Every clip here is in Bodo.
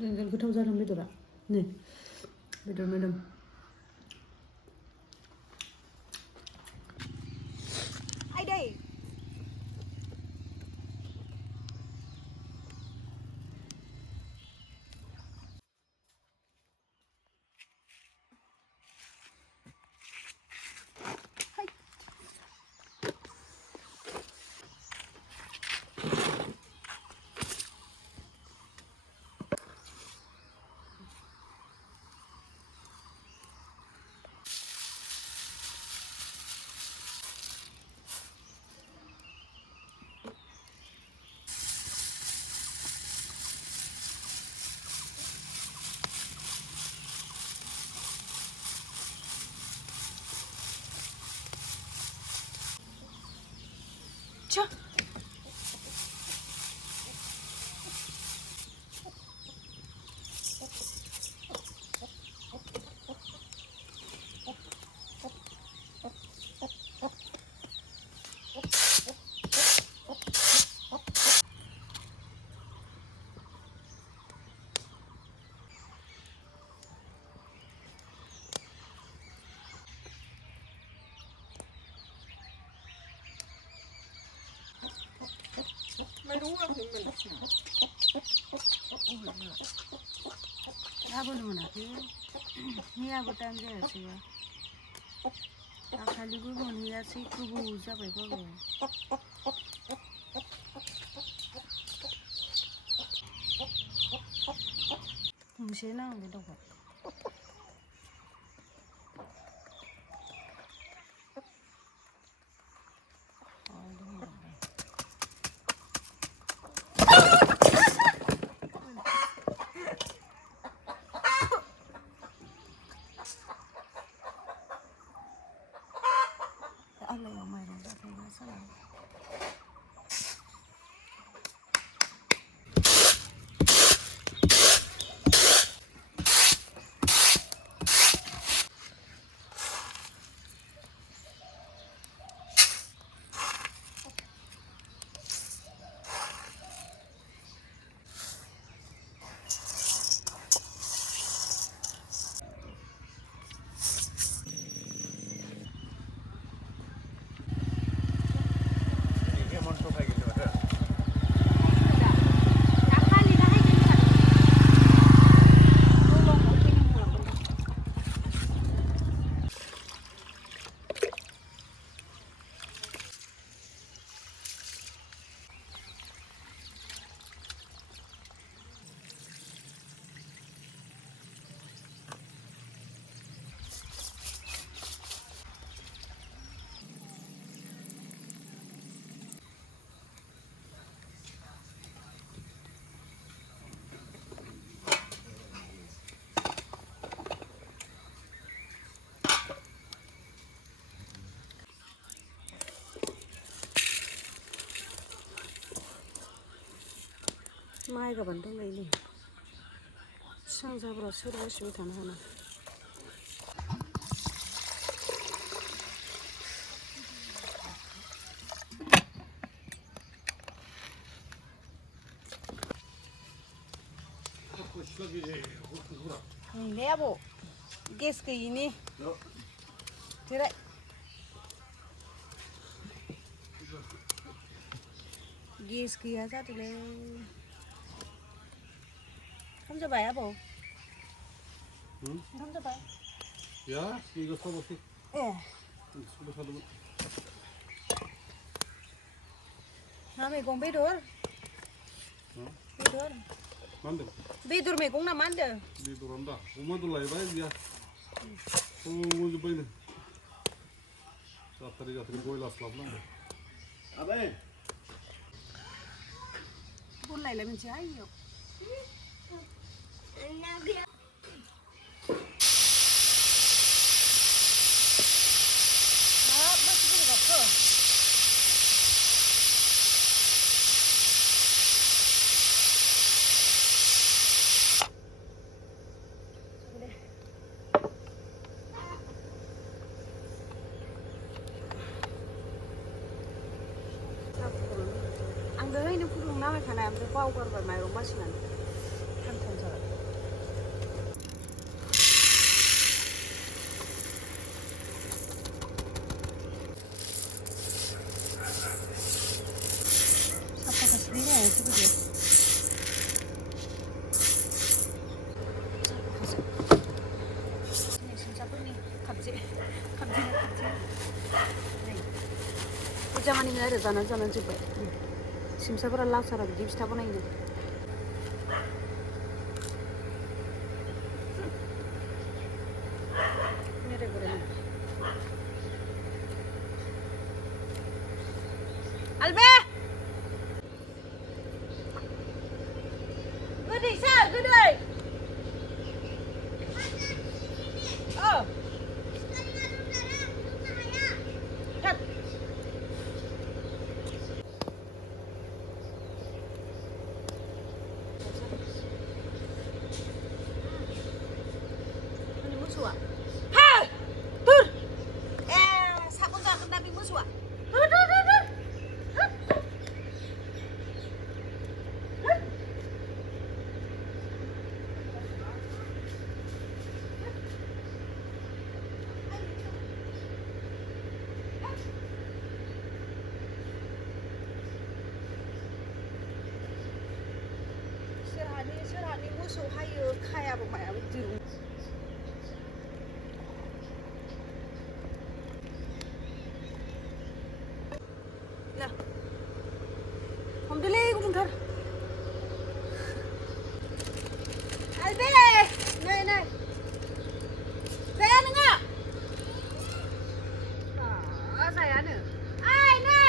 गोथाव जादों बेदरा नै बेदर मोदोम आइदै 자ไม่รู้ว่าถึงมันआबो नुना कि मियाबो टाइम जायासै दाखालिबो मोनहैयासै गोबाव जाबाय बाबो हमसै ना आं बे दाउखौ आलायाव माइरं जाफैना साला माइ गाबानो दंलायोलै स्रां जाब्रा सोर बासिबाय थानो हानो नैलै आब' गेस गैयिनि जिराय गेस गैया जादोलै ओंखाम जाबाय आबौ ओंखाम जाबाय Ja, 이거 사먹기. ए 술도 사두면. मा मैगं बेदर बेदर 만데. बेदर मैगं ना मा होनदों 니도 한다. 엄마도 라이브 야. 뭐 이제 자타리 보일러 슬랍나. 아베. बनलायलाय मोनसे आइयाव हाब मानसिफोर गाबखो आं दहायनो फुदुंना होखानाय ओमफ्राय बावगारबाय माइरं बासिनानै थाम थाम जाबाय जेबो गैया सिमसाफोरनि खाबजे बुरजा मानिमोन आरो जानानै जोब्बाय सिमसाफोरा लावसारा बिदि फिथा बनायोनो Albe! Goody, sir, goody! Oh! Hep! Ini musuh. Hai! Tur! Sabun tak kena bi musuh. Tur! सोरहानि मोसौ हायो खायाबो मायाबो दिरुं हमदोलै गुदुंथार आलबे नै जाया नोङो जायानो ओइ नै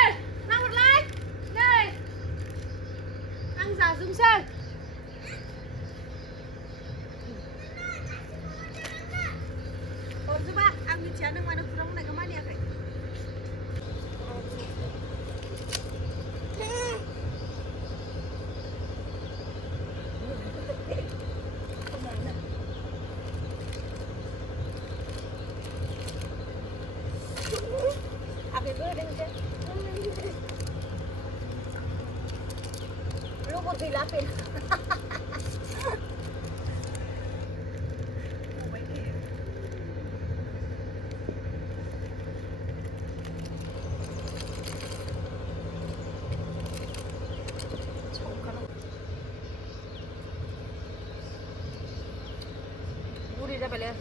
नाहरलाय नै आं जाजोबसै हरजोबा आं मिथिया नों मानो खुरा बुंनायखौ मानियाखै Lubog dilapin. Buri dah balik.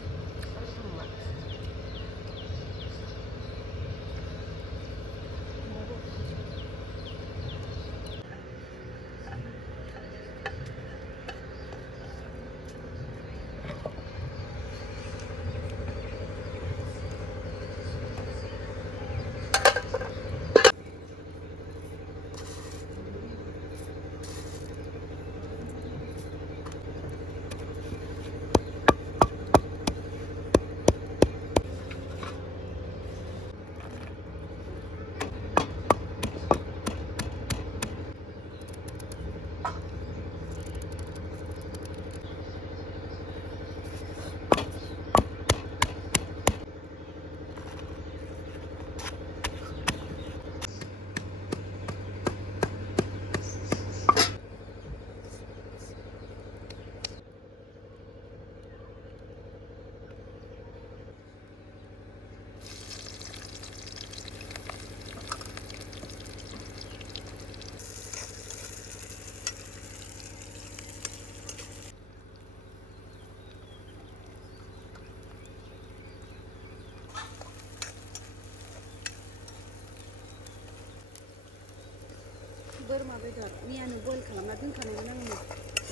बोरमा बेदर मैयानो बयल खालामना दोनखानायमोन आङो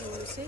एवनोसै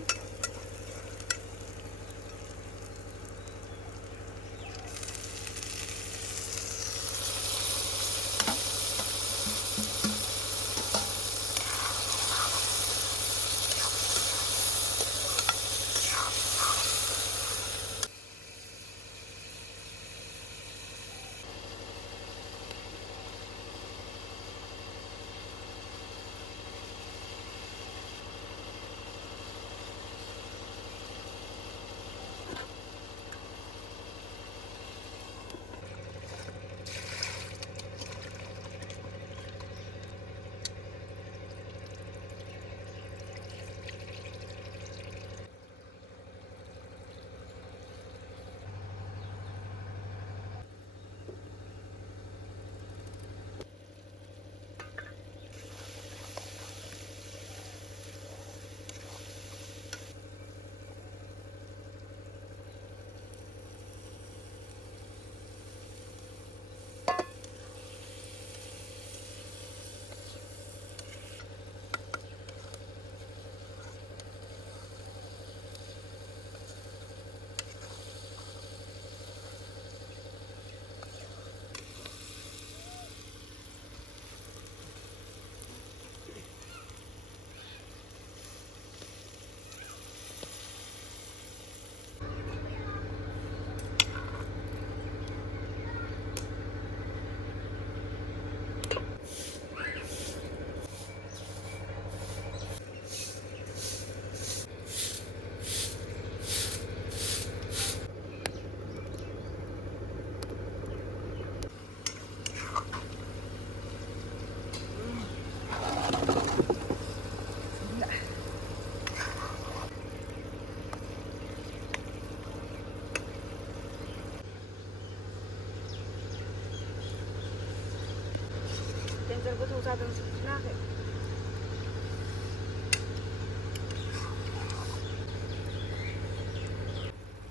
जादों संख्रि नाङाखै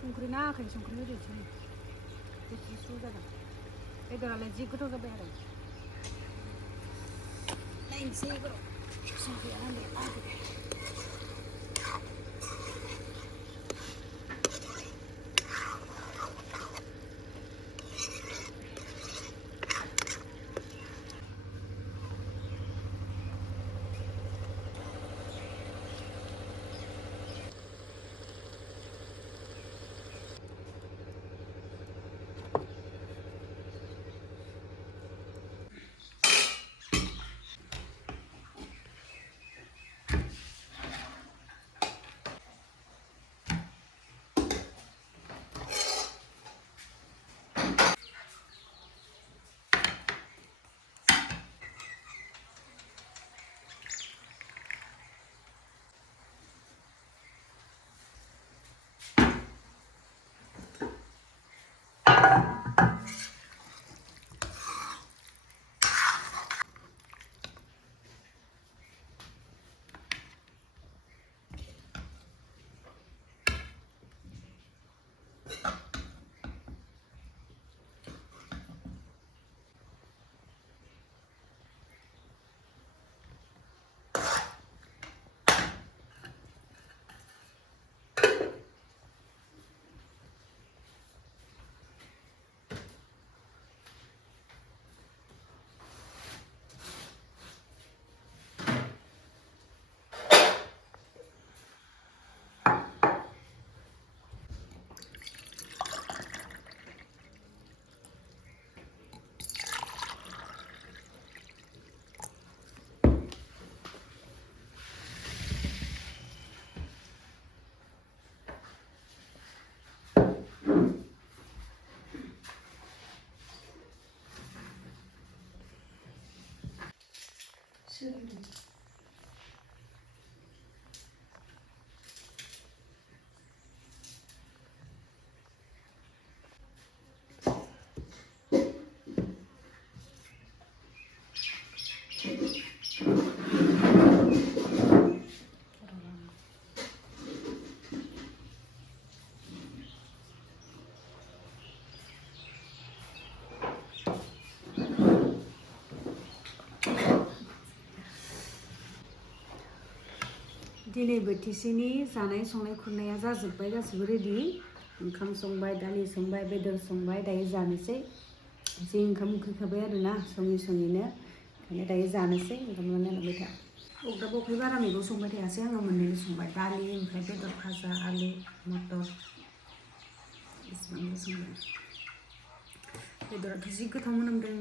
संख्रि नाङाखै संख्रि होदेरसै एसे सु जादों बेदरालाय जि गोथाव जाबाय आरो नायनोसै एबाराव संख्रिया नांदों नाङाखै दिनै बोथिसेनि जानाय संनाय खुरनाया जाजोब्बाय गासिबो रेडि ओंखाम संबाय दालि संबाय बेदर संबाय दायो जानोसै एसे ओंखाम उखैखाबाय आरोना सङैनो ओंखायनो दायो जानोसै ओंखाम नायलांबाय था अगदाबावहाय बारा मैगं संबाय थायासै आङो मोननैल' संबाय दालि ओमफ्राय बेदर भाजा आलु मटर इसिबांल' संबाय बेदराथ' जि गोथाव मोनामदों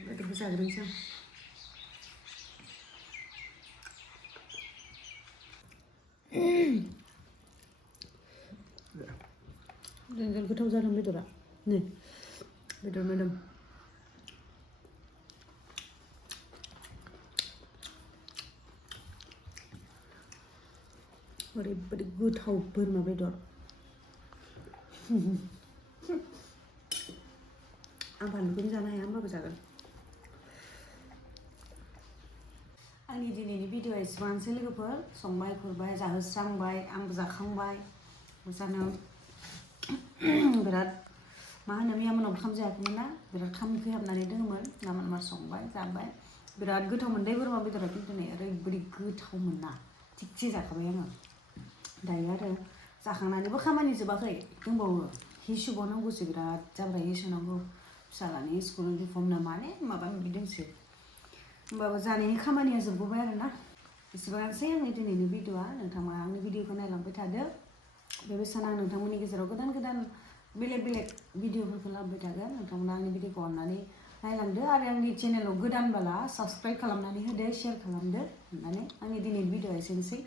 बेदरखौ जाग्रोनोसै आं जों गोथाव जादों बेदरा नै बेदर मोदोम ओरैबायदि गोथाव बोरमा बेदर आं बानलुखौनो जानो हाया होमबाबो जागोन आंनि दिनैनि भिडिअ'आ एसेबांसै लोगोफोर संबाय खुरबाय जाहोस्रांबाय आंबो जाखांबाय जानो बिराद मा होनो मैया मोनाव ओंखाम जायाखैमोन ना बिराद खाम खैहाबनानै दङमोन नामा संबाय जाबाय बिराद गोथाव मोनदों बोरमा बेदरा खिन्थु नै ओरैबायदि गोथावमोन ना थिगसे जाखाबाय आङो दायो आरो जाखांनानैबो खामानि जोबाखै दंबावो हि सुबावनांगौसो बिराद जाबाय हि सुनांगौ फिसालानि स्कुल इउनिफर्म ना माने माबा माबि दंसै होमबाबो जानायनि खामानिया जोबबोबाय आरोना एसेबांसै आंनि दिनैनि भिडिअ'आ नोंथाङा आंनि भिडिअ'खौ नायलांबाय थादो बेबायदिनो आं नोंथांमोननि गेजेराव गोदान बेलेग भिडिअ'फोरखौ लाबोबाय थागोन नोंथांमोना आंनि भिडिअ'खौ अननानै नायलांदो आरो आंनि चेनेलाव गोदानबाला साबस्क्राइब खालामनानै होदो शेयार खालामदो होननानै आंनि दिनैनि भिडिअ'आ एसेनोसै